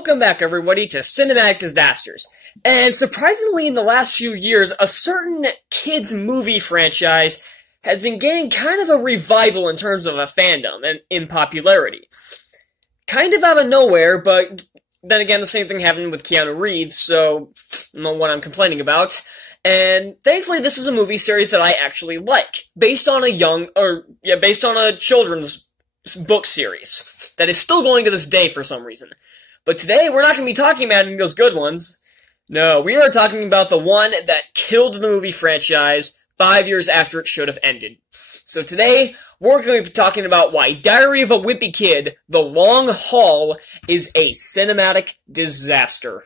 welcome back everybody to Cinematic Disasters. And surprisingly in the last few years, a certain kids movie franchise has been gaining kind of a revival in terms of a fandom and in popularity. Kind of out of nowhere, but then again the same thing happened with Keanu Reeves, so I don't know what I'm complaining about. And thankfully this is a movie series that I actually like, based on a children's book series that is still going to this day for some reason. But today, we're not going to be talking about any of those good ones. No, we are talking about the one that killed the movie franchise 5 years after it should have ended. So today, we're going to be talking about why Diary of a Wimpy Kid, The Long Haul, is a cinematic disaster.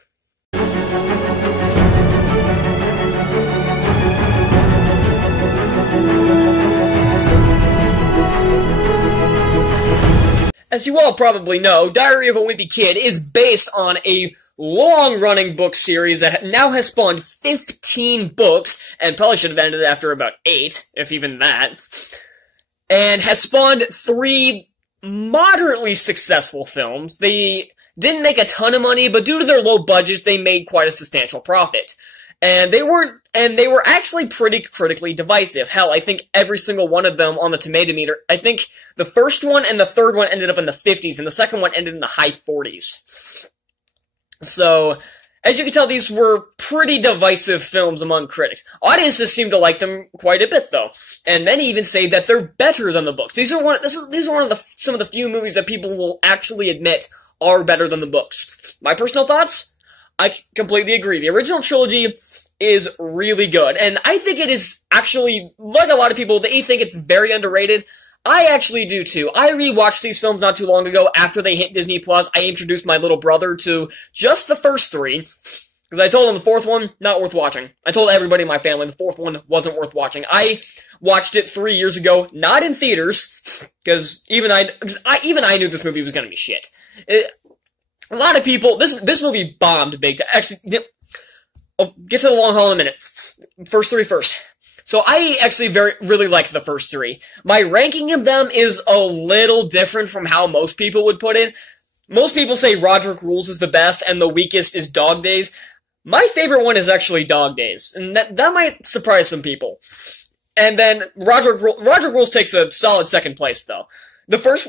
As you all probably know, Diary of a Wimpy Kid is based on a long-running book series that now has spawned 15 books, and probably should have ended after about 8, if even that, and has spawned 3 moderately successful films. They didn't make a ton of money, but due to their low budgets, they made quite a substantial profit. And they were actually pretty critically divisive. Hell, I think every single one of them on the tomato meter, I think the first one and the third one ended up in the 50s, and the second one ended in the high 40s. So, as you can tell, these were pretty divisive films among critics. Audiences seem to like them quite a bit, though, and many even say that they're better than the books. These are some of the few movies that people will actually admit are better than the books. My personal thoughts? I completely agree. The original trilogy is really good, and I think it is actually, like a lot of people, they think it's very underrated. I actually do too. I rewatched these films not too long ago after they hit Disney+. I introduced my little brother to just the first 3, because I told him the 4th one, not worth watching. I told everybody in my family the 4th one wasn't worth watching. I watched it 3 years ago, not in theaters, because even I knew this movie was going to be shit. A lot of people, this movie bombed big time. Actually, I'll get to The Long Haul in a minute. First 3 first. So I actually really like the first 3. My ranking of them is a little different from how most people would put it. Most people say Roderick Rules is the best and the weakest is Dog Days. My favorite one is actually Dog Days, and that might surprise some people. And then Roderick Rules takes a solid second place, though. The first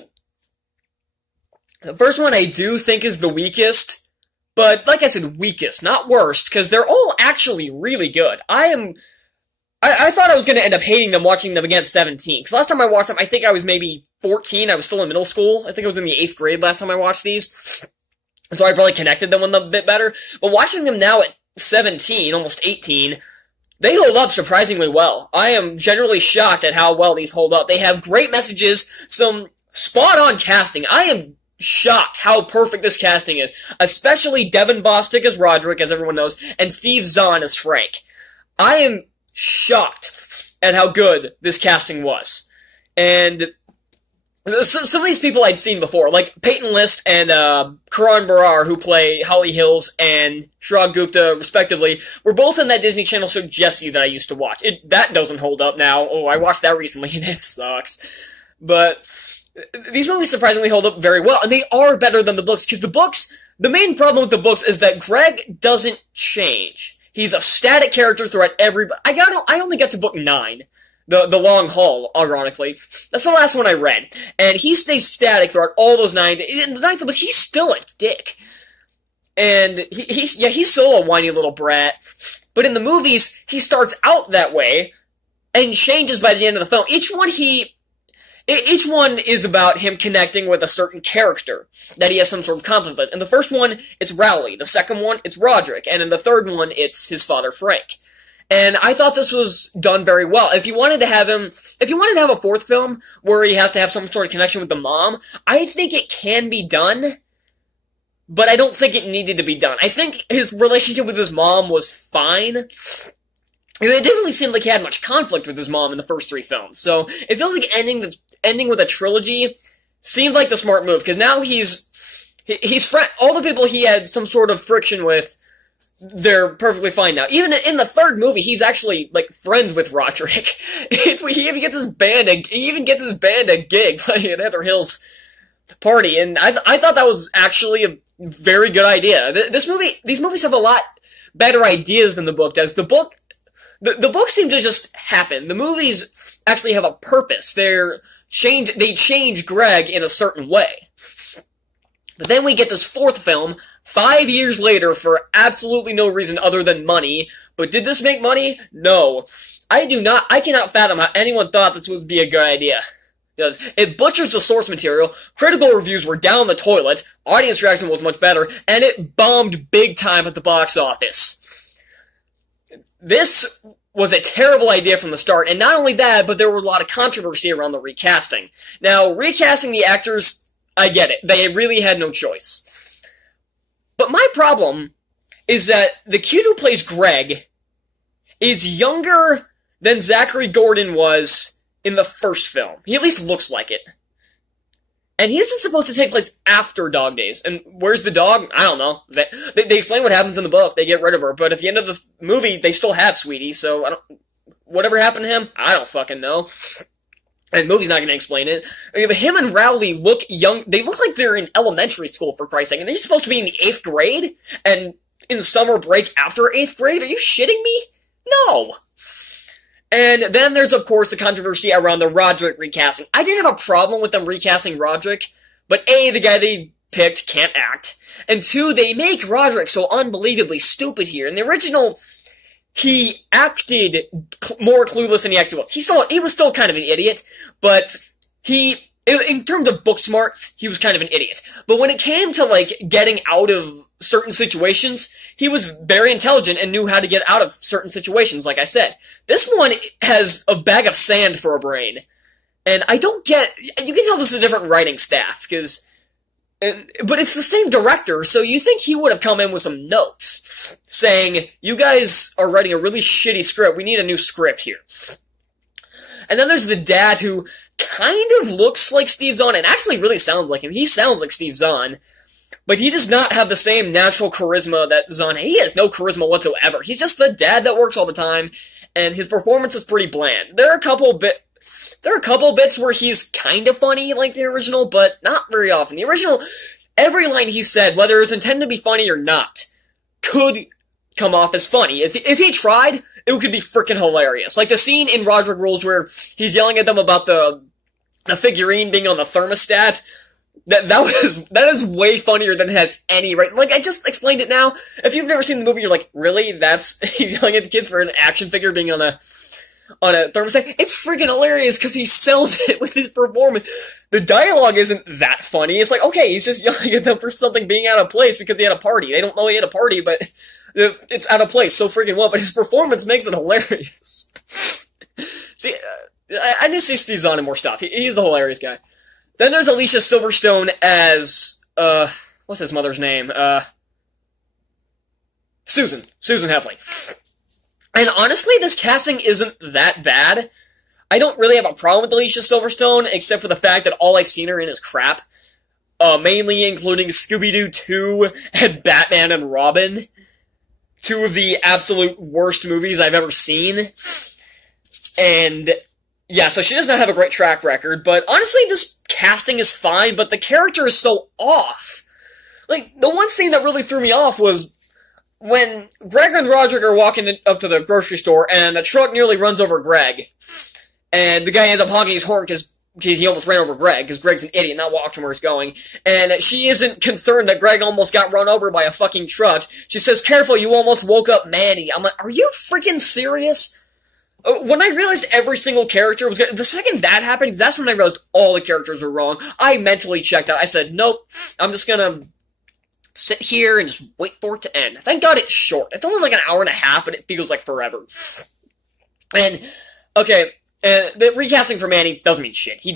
one I do think is the weakest, but like I said, weakest, not worst, because they're all actually really good. I thought I was going to end up hating them watching them again at 17, because last time I watched them, I think I was maybe 14, I was still in middle school, I think I was in the 8th grade last time I watched these, so I probably connected them with them a bit better, but watching them now at 17, almost 18, they hold up surprisingly well. I am generally shocked at how well these hold up. They have great messages, some spot-on casting. I am shocked how perfect this casting is, especially Devin Bostic as Roderick, as everyone knows, and Steve Zahn as Frank. I am shocked at how good this casting was. And some of these people I'd seen before, like Peyton List and Karan Barar, who play Holly Hills and Shrag Gupta, respectively, were both in that Disney Channel show Jessie that I used to watch. That doesn't hold up now. Oh, I watched that recently, and it sucks. But these movies surprisingly hold up very well, and they are better than the books, because the main problem with the books is that Greg doesn't change. He's a static character throughout every... I only got to book 9, the Long Haul, ironically. That's the last one I read. And he stays static throughout all those 9. In the 9th, but he's still a dick. And he's still a whiny little brat. But in the movies, he starts out that way, and changes by the end of the film. Each one is about him connecting with a certain character that he has some sort of conflict with. In the first one, it's Rowley. The second one, it's Roderick. And in the third one, it's his father, Frank. And I thought this was done very well. If you wanted to have a 4th film where he has to have some sort of connection with the mom, I think it can be done, but I don't think it needed to be done. I think his relationship with his mom was fine. It definitely seemed like he had much conflict with his mom in the first 3 films. So it feels like ending with a trilogy seemed like the smart move, because now all the people he had some sort of friction with, they're perfectly fine now. Even in the 3rd movie, he's actually, like, friends with Roderick. He even gets his band a gig playing at Heather Hills party, and I thought that was actually a very good idea. These movies have a lot better ideas than the book does. The book seem to just happen. The movies actually have a purpose. They change Greg in a certain way. But then we get this fourth film 5 years later for absolutely no reason other than money. But did this make money? No. I cannot fathom how anyone thought this would be a good idea. Because it butchers the source material, critical reviews were down the toilet, audience reaction was much better, and it bombed big time at the box office. This was a terrible idea from the start, and not only that, but there was a lot of controversy around the recasting. Now, recasting the actors, I get it. They really had no choice. But my problem is that the kid who plays Greg is younger than Zachary Gordon was in the first film. He at least looks like it. And he isn't supposed to take place after Dog Days. And where's the dog? I don't know. They explain what happens in the book. They get rid of her. But at the end of the movie, they still have Sweetie. So, whatever happened to him, I don't fucking know. And the movie's not going to explain it. I mean, but him and Rowley look young. They look like they're in elementary school, for Christ's sake. And they're supposed to be in the 8th grade? And in summer break after 8th grade? Are you shitting me? No. And then there's, of course, the controversy around the Roderick recasting. I didn't have a problem with them recasting Roderick, but A, the guy they picked can't act, and 2, they make Roderick so unbelievably stupid here. In the original, he acted more clueless than he actually was. He was still kind of an idiot, but in terms of book smarts, he was kind of an idiot. But when it came to, like, getting out of certain situations, he was very intelligent and knew how to get out of certain situations, like I said. This one has a bag of sand for a brain. And I don't get... You can tell this is a different writing staff, but it's the same director, so you think he would have come in with some notes, saying, you guys are writing a really shitty script, we need a new script here. And then there's the dad who kind of looks like Steve Zahn, and actually really sounds like him. He sounds like Steve Zahn. But he does not have the same natural charisma that Zahn. He has no charisma whatsoever. He's just the dad that works all the time, and his performance is pretty bland. There are a couple bits where he's kind of funny, like the original, but not very often. The original, every line he said, whether it was intended to be funny or not, could come off as funny. If he tried, it could be freaking hilarious. Like the scene in Roderick Rules where he's yelling at them about the figurine being on the thermostat. That is way funnier than it has any right. Like, I just explained it now. If you've never seen the movie, you're like, really? He's yelling at the kids for an action figure being on a thermostat? It's freaking hilarious because he sells it with his performance. The dialogue isn't that funny. It's like, okay, he's just yelling at them for something being out of place because he had a party. They don't know he had a party, but it's out of place so freaking well, but his performance makes it hilarious. See, I need to see Steve Zahn in more stuff. He's the hilarious guy. Then there's Alicia Silverstone as, what's his mother's name? Susan Heffley. And honestly, this casting isn't that bad. I don't really have a problem with Alicia Silverstone, except for the fact that all I've seen her in is crap. Mainly including Scooby-Doo 2 and Batman and Robin. 2 of the absolute worst movies I've ever seen. And yeah, so she does not have a great track record, but honestly, this casting is fine, but the character is so off. Like, the one scene that really threw me off was when Greg and Roderick are walking up to the grocery store, and a truck nearly runs over Greg, and the guy ends up honking his horn because he almost ran over Greg, because Greg's an idiot, not watching where he's going, and she isn't concerned that Greg almost got run over by a fucking truck. She says, "Careful, you almost woke up Manny." I'm like, are you freaking serious? When I realized every single character was good, the second that happened, that's when I realized all the characters were wrong. I mentally checked out. I said, nope, I'm just gonna sit here and just wait for it to end. Thank God it's short. It's only like an hour and a half, but it feels like forever. And, okay, the recasting for Manny doesn't mean shit. He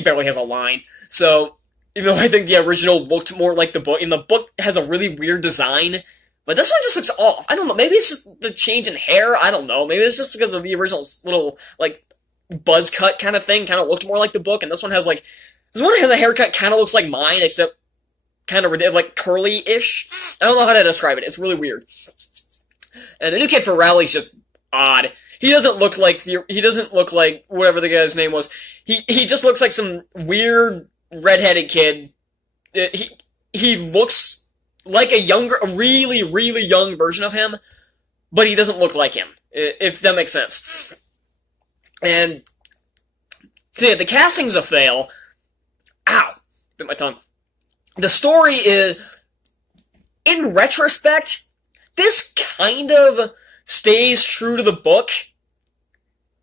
barely has a line. So, even though I think the original looked more like the book, and the book has a really weird design, but this one just looks off. I don't know. Maybe it's just the change in hair. I don't know. Maybe it's just because of the original little, like, buzz cut kind of thing. Kind of looked more like the book. And this one has a haircut kind of looks like mine, except kind of like curly-ish. I don't know how to describe it. It's really weird. And the new kid for Rowley's just odd. He doesn't look like whatever the guy's name was. He just looks like some weird redheaded kid. He looks like a really, really young version of him, but he doesn't look like him, if that makes sense. And, so yeah, the casting's a fail. Ow! Bit my tongue. The story is, in retrospect, this kind of stays true to the book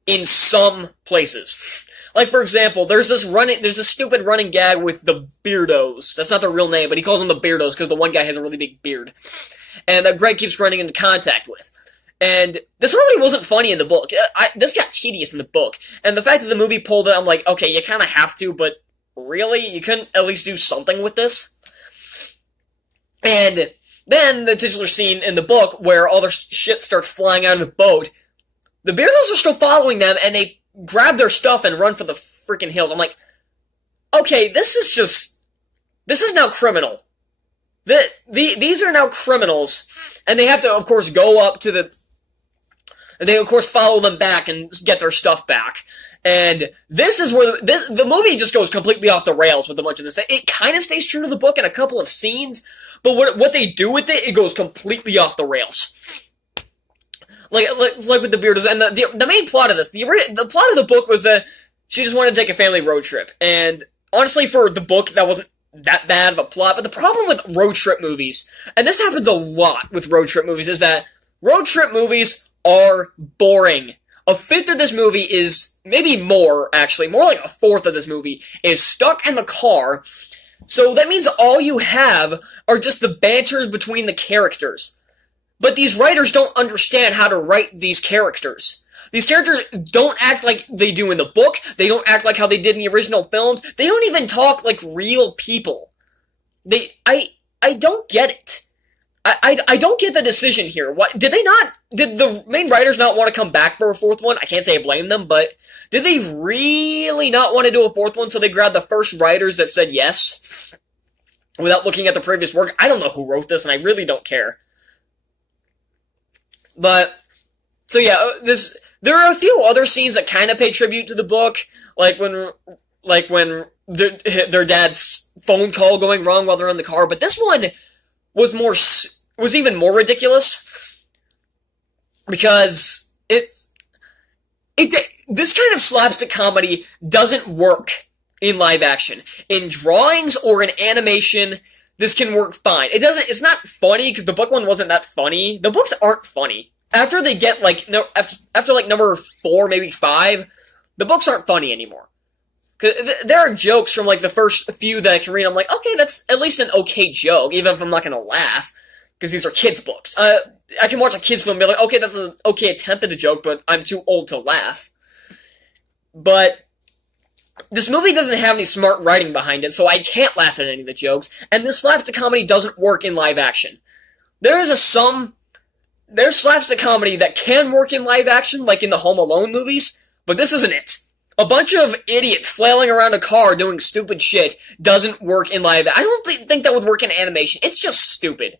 in some places. Like, for example, there's this stupid running gag with the Beardos. That's not their real name, but he calls them the Beardos because the one guy has a really big beard. And that Greg keeps running into contact with. And this already wasn't funny in the book. This got tedious in the book. And the fact that the movie pulled it, I'm like, okay, you kind of have to, but really? You couldn't at least do something with this? And then the titular scene in the book where all their shit starts flying out of the boat, the Beardos are still following them, and they grab their stuff and run for the freaking hills. I'm like, okay, this is now criminal. These are now criminals, and they have to, of course, go up to they, of course, follow them back and get their stuff back. And this is where the movie just goes completely off the rails with a bunch of this. It kind of stays true to the book in a couple of scenes, but what they do with it goes completely off the rails. Like with the Beardos. And the main plot of this, the plot of the book was that she just wanted to take a family road trip. And honestly, for the book, that wasn't that bad of a plot. But the problem with road trip movies, and this happens a lot with road trip movies, is that road trip movies are boring. A fifth of this movie is, maybe more, actually, more like a fourth of this movie, is stuck in the car. So that means all you have are just the banter between the characters. But these writers don't understand how to write these characters. These characters don't act like they do in the book. They don't act like how they did in the original films. They don't even talk like real people. I don't get it. I don't get the decision here. What did the main writers not want to come back for a fourth one? I can't say I blame them, but did they really not want to do a fourth one, so they grabbed the first writers that said yes without looking at the previous work? I don't know who wrote this, and I really don't care. But, so yeah, there are a few other scenes that kind of pay tribute to the book, like when their dad's phone call going wrong while they're in the car, but this one was even more ridiculous, because this kind of slapstick comedy doesn't work in live action. In drawings or in animation, this can work fine. It's not funny, because the book one wasn't that funny. The books aren't funny. After they get, after number 4, maybe 5, the books aren't funny anymore. There are jokes from, the first few that I can read. I'm like, okay, that's at least an okay joke, even if I'm not gonna laugh, because these are kids' books. I can watch a kids' film and be like, okay, that's an okay attempt at a joke, but I'm too old to laugh. But this movie doesn't have any smart writing behind it, so I can't laugh at any of the jokes, and this slapstick comedy doesn't work in live action. There's slapstick comedy that can work in live action, like in the Home Alone movies, but this isn't it. A bunch of idiots flailing around a car doing stupid shit doesn't work in live action. I don't think that would work in animation. It's just stupid.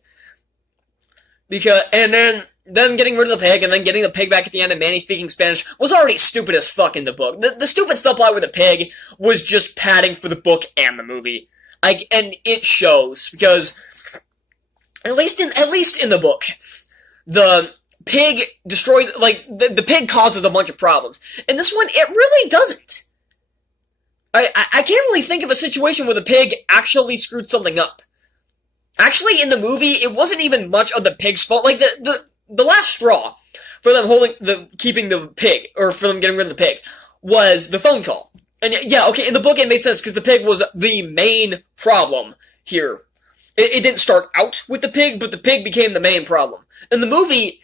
And then them getting rid of the pig, and then getting the pig back at the end and Manny speaking Spanish was already stupid as fuck in the book. The stupid subplot with the pig was just padding for the book and the movie. And it shows, because at least in the book, the pig destroys, the pig causes a bunch of problems. In this one, it really doesn't. I can't really think of a situation where the pig actually screwed something up. Actually, in the movie, it wasn't even much of the pig's fault. The last straw for them keeping the pig, or for them getting rid of the pig, was the phone call. And yeah, okay, in the book it made sense, because the pig was the main problem here. It didn't start out with the pig, but the pig became the main problem. In the movie,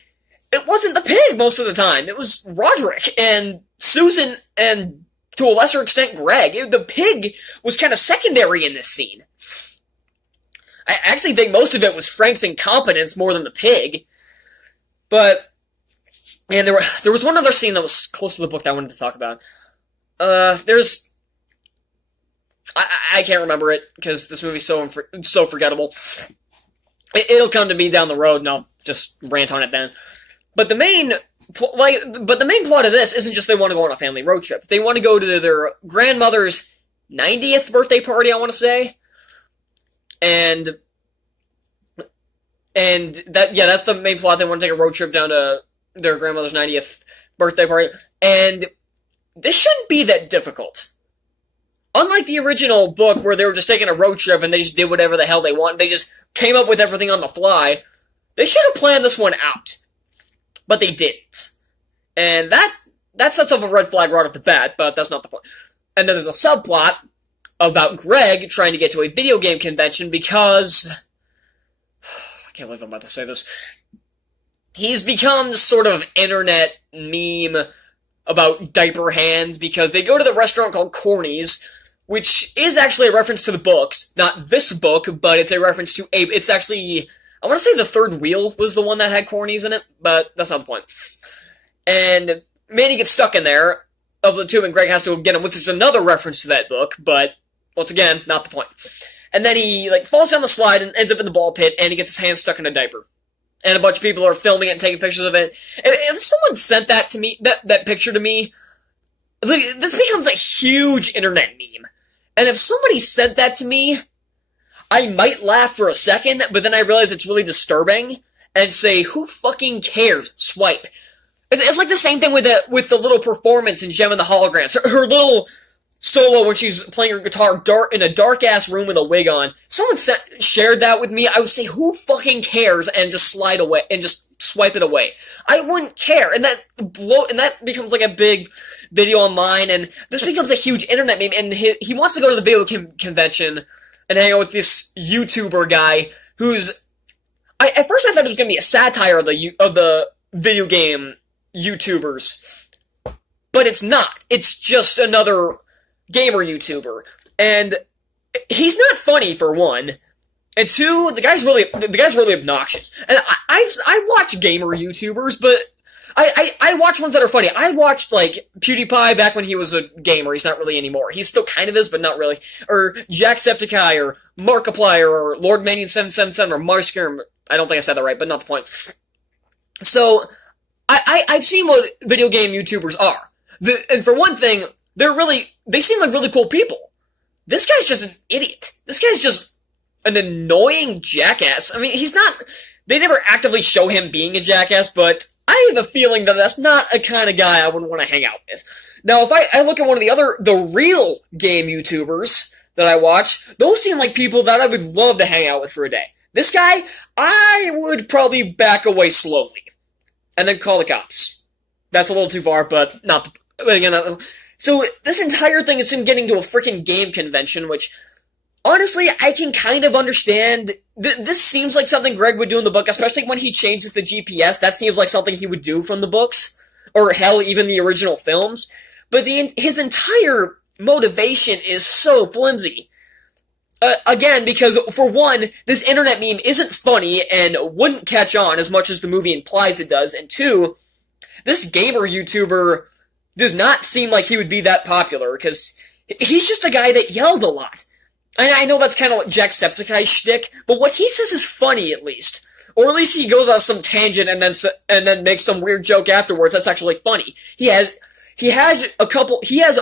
it wasn't the pig most of the time. It was Roderick and Susan and, to a lesser extent, Greg. The pig was kind of secondary in this scene. I actually think most of it was Frank's incompetence more than the pig. But, and there was one other scene that was close to the book that I wanted to talk about. I can't remember it, because this movie's so forgettable. It'll come to me down the road, and I'll just rant on it then. But the main plot of this isn't just they want to go on a family road trip. They want to go to their grandmother's 90th birthday party, I want to say. And that's the main plot. They want to take a road trip down to their grandmother's 90th birthday party. And this shouldn't be that difficult. Unlike the original book where they were just taking a road trip and they just did whatever the hell they want, they just came up with everything on the fly, they should have planned this one out. But they didn't. And that sets up a red flag right off the bat, but that's not the point. And then there's a subplot about Greg trying to get to a video game convention because... I can't believe I'm about to say this. He's become this sort of internet meme about Diaper Hands because they go to the restaurant called Corny's, which is actually a reference to the books. Not this book, but it's a reference to it's actually... I want to say the third wheel was the one that had Corny's in it, but that's not the point. And Manny gets stuck in there of the two, and Greg has to get him, which is another reference to that book, but once again, not the point. And then he falls down the slide and ends up in the ball pit, and he gets his hand stuck in a diaper. And a bunch of people are filming it and taking pictures of it. If someone sent that to me, that picture to me, this becomes a huge internet meme. And if somebody sent that to me, I might laugh for a second, but then I realize it's really disturbing, and say, who fucking cares? Swipe. It's like the same thing with the little performance in Gem and the Holograms. Her little solo when she's playing her guitar in a dark-ass room with a wig on. Someone shared that with me, I would say, who fucking cares? And just slide away, and just swipe it away. I wouldn't care. And that becomes like a big video online, and this becomes a huge internet meme, and he wants to go to the video convention and hang out with this YouTuber guy who's... At first I thought it was going to be a satire of the video game YouTubers. But it's not. It's just another gamer YouTuber. And he's not funny, for one. And two, the guy's really obnoxious. And I watch gamer YouTubers, but I watch ones that are funny. I watched, like, PewDiePie back when he was a gamer. He's not really anymore. He still kind of is, but not really. Or Jacksepticeye, or Markiplier, or Lord Manion 777, or Marscare. I don't think I said that right, but not the point. So, I've seen what video game YouTubers are. And for one thing, they seem like really cool people. This guy's just an idiot. This guy's just an annoying jackass. I mean, they never actively show him being a jackass, but I have a feeling that that's not a kind of guy I would want to hang out with. Now, if I look at one of the real game YouTubers that I watch, those seem like people that I would love to hang out with for a day. This guy, I would probably back away slowly. And then call the cops. That's a little too far, but not again. So, this entire thing is him getting to a freaking game convention, which, honestly, I can kind of understand. This seems like something Greg would do in the book, especially when he changes the GPS. That seems like something he would do from the books. Or, hell, even the original films. But his entire motivation is so flimsy. Again, because, for one, this internet meme isn't funny and wouldn't catch on as much as the movie implies it does, and two, this gamer YouTuber does not seem like he would be that popular, because he's just a guy that yelled a lot. And I know that's kind of like Jacksepticeye's shtick, but what he says is funny, at least. Or at least he goes on some tangent and then makes some weird joke afterwards that's actually funny. He has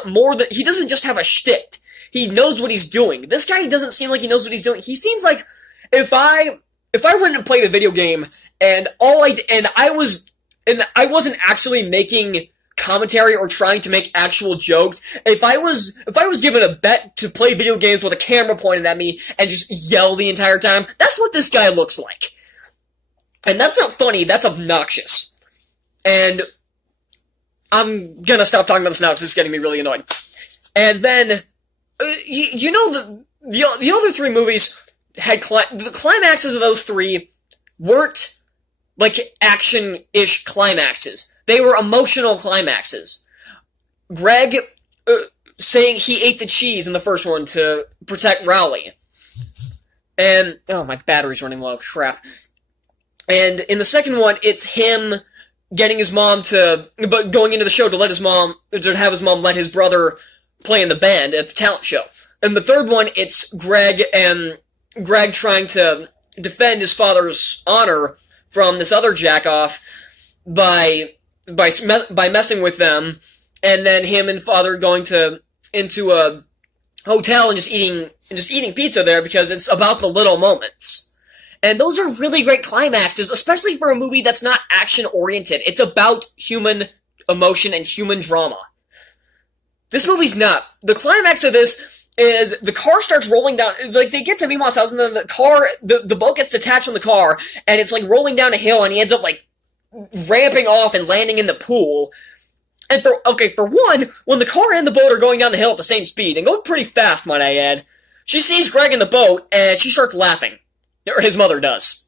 more than, he doesn't just have a shtick. He knows what he's doing. This guy doesn't seem like he knows what he's doing. He seems like if I went and played a video game and I wasn't actually making commentary or trying to make actual jokes, if I was given a bet to play video games with a camera pointed at me and just yell the entire time, that's what this guy looks like. And that's not funny, that's obnoxious. And I'm gonna stop talking about this now because it's getting me really annoyed. And then you know, the other three movies had the climaxes of those three weren't like action-ish climaxes. They were emotional climaxes. Greg saying he ate the cheese in the first one to protect Rowley. And, oh, my battery's running low, crap. And in the second one, it's him getting his mom going into the show to have his mom let his brother play in the band at the talent show. And the third one, it's Greg trying to defend his father's honor from this other jack-off by messing with them, and then him and father going into a hotel and just eating pizza there because it's about the little moments. And those are really great climaxes, especially for a movie that's not action-oriented. It's about human emotion and human drama. This movie's not. The climax of this is the car starts rolling down, like, they get to Mima's house, and then the boat gets detached from the car, and it's, like, rolling down a hill, and he ends up, like, ramping off and landing in the pool. And for one, when the car and the boat are going down the hill at the same speed, and going pretty fast, might I add, she sees Greg in the boat, and she starts laughing. Or his mother does.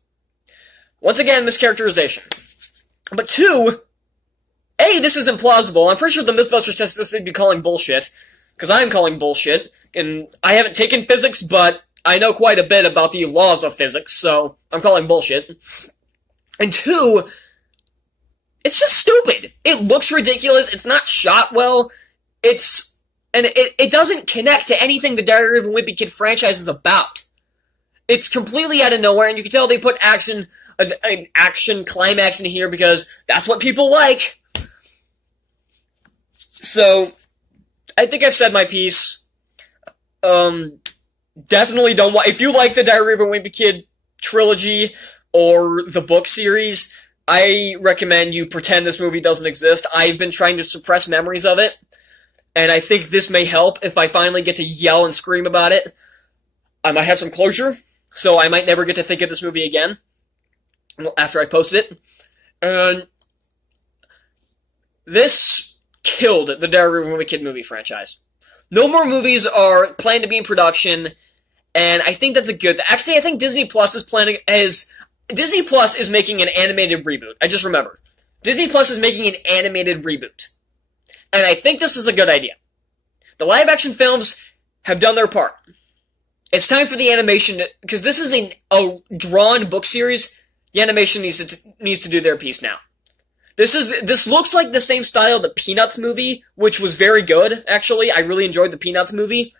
Once again, mischaracterization. But two, A, this is implausible. I'm pretty sure the Mythbusters test this would be calling bullshit. Because I'm calling bullshit. And I haven't taken physics, but I know quite a bit about the laws of physics, so I'm calling bullshit. And two, it's just stupid. It looks ridiculous. It's not shot well. It doesn't connect to anything the Diary of a Wimpy Kid franchise is about. It's completely out of nowhere, and you can tell they put an action climax in here because that's what people like. So, I think I've said my piece. Definitely don't if you like the Diary of a Wimpy Kid trilogy or the book series, I recommend you pretend this movie doesn't exist. I've been trying to suppress memories of it, and I think this may help if I finally get to yell and scream about it. I might have some closure. So I might never get to think of this movie again after I posted it. And this killed the Diary of a Wimpy Kid movie franchise. No more movies are planned to be in production, and I think that's a good thing. Actually, I think Disney Plus is making an animated reboot. I just remembered. Disney Plus is making an animated reboot. And I think this is a good idea. The live-action films have done their part. It's time for the animation, because this is a drawn book series. The animation needs to do their piece now. This looks like the same style of the Peanuts movie, which was very good, actually. I really enjoyed the Peanuts movie.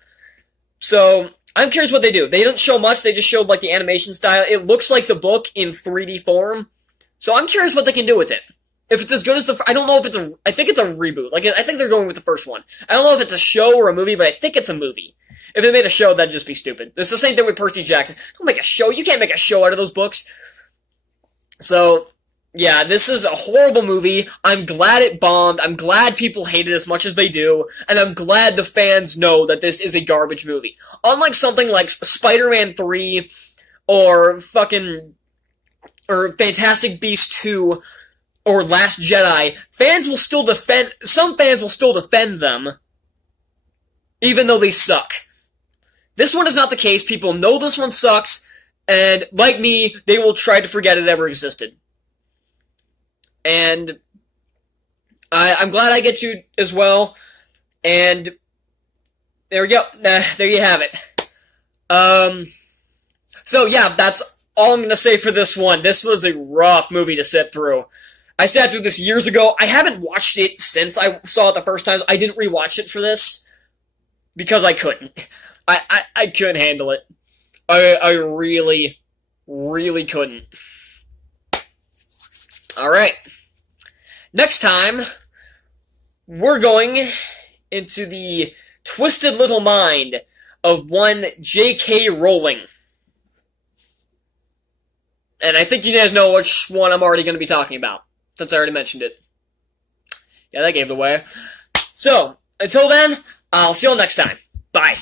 So, I'm curious what they do. They didn't show much, they just showed, like, the animation style. It looks like the book in 3D form. So I'm curious what they can do with it. If it's as good as I don't know if I think it's a reboot. Like, I think they're going with the first one. I don't know if it's a show or a movie, but I think it's a movie. If they made a show, that'd just be stupid. It's the same thing with Percy Jackson. Don't make a show. You can't make a show out of those books. So, yeah, this is a horrible movie. I'm glad it bombed. I'm glad people hate it as much as they do. And I'm glad the fans know that this is a garbage movie. Unlike something like Spider-Man 3 or Fantastic Beasts 2 or Last Jedi, some fans will still defend them, even though they suck. This one is not the case. People know this one sucks, and like me, they will try to forget it ever existed. And I'm glad I get to as well. And there we go. There you have it. So yeah, that's all I'm going to say for this one. This was a rough movie to sit through. I sat through this years ago. I haven't watched it since I saw it the first time. I didn't rewatch it for this because I couldn't. I couldn't handle it. I really, really couldn't. Alright. Next time, we're going into the twisted little mind of one J.K. Rowling. And I think you guys know which one I'm already going to be talking about, since I already mentioned it. Yeah, that gave it away. So, until then, I'll see you all next time. Bye.